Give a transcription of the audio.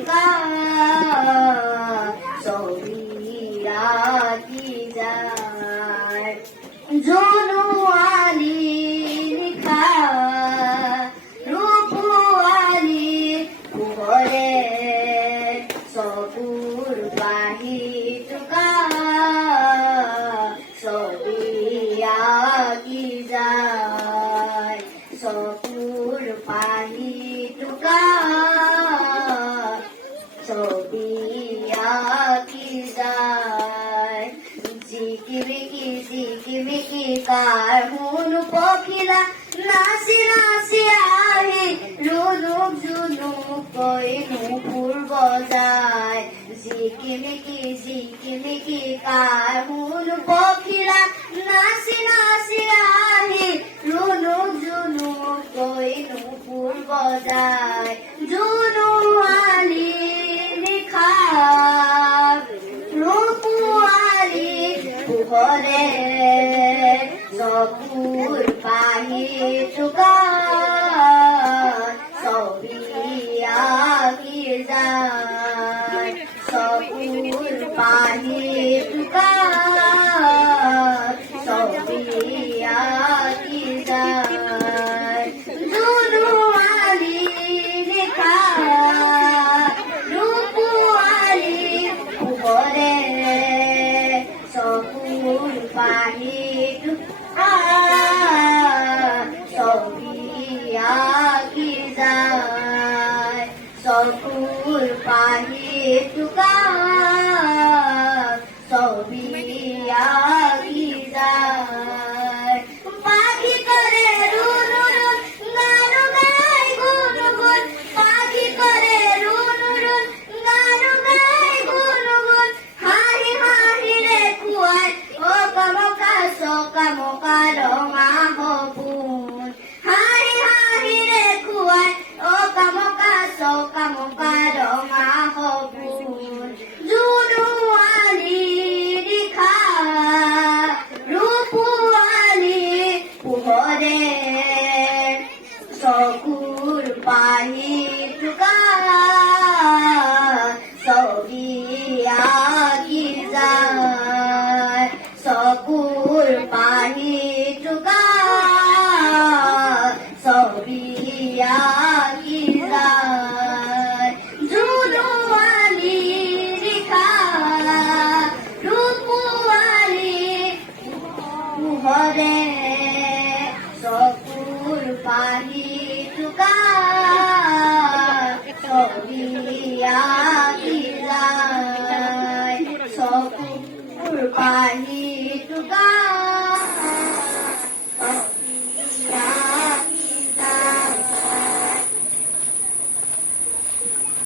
টুকা ছবি আঁকি যায় জনুয়ালি লিখা রূপওয়ালি ঘরে সবুর বাহি টুকা ছবি আঁকি যায় সবুর বাহি টুকা ছবি আঁকি যায় ঝিকিমিকি কার হুন পখিলা নাচি নাচি আহি রুনুক ঝুনুক কই নুপুর বজায় ঝিকিমিকি কার হুন পখিলা নাচি নাচি আহি রুনুক ঝুনুক কই নুপুর বজায় জনুয়ালি লিখা রূপওয়ালি ঘরে সবুর বাহি টুকা ছবি আঁকি যায় সবুর বাহি টুকা ছবি আঁকি যায় জনুয়ালি লেখা রূপওয়ালি ঘরে সবুর বাহি টুকা ছবি আঁকি যায় সবুর বাহি টুকা ছবি আঁকি যায় পাখি করে রুন রুন গান গায় গুন গুন পাখি করে রুন রুন গান গায় গুন গুন হাহি হাহি রে খুয়ায় ও কমকা সকামকা রঙা হবুন হাহি হাহি রে খুয়ায় ও কমকা সকামকা রঙা হবুন জনুয়ালি লিখা রূপওয়ালি ঘরে সবুর বাহি টুকা ছবি আঁকি যায় সবুর বাহি টুকা ছবি আঁকি যায় জনুয়ালি লিখা রূপওয়ালি ঘরে সবুর বাহি টুকা ছবি আঁকি যায় সবুর বাহি টুকা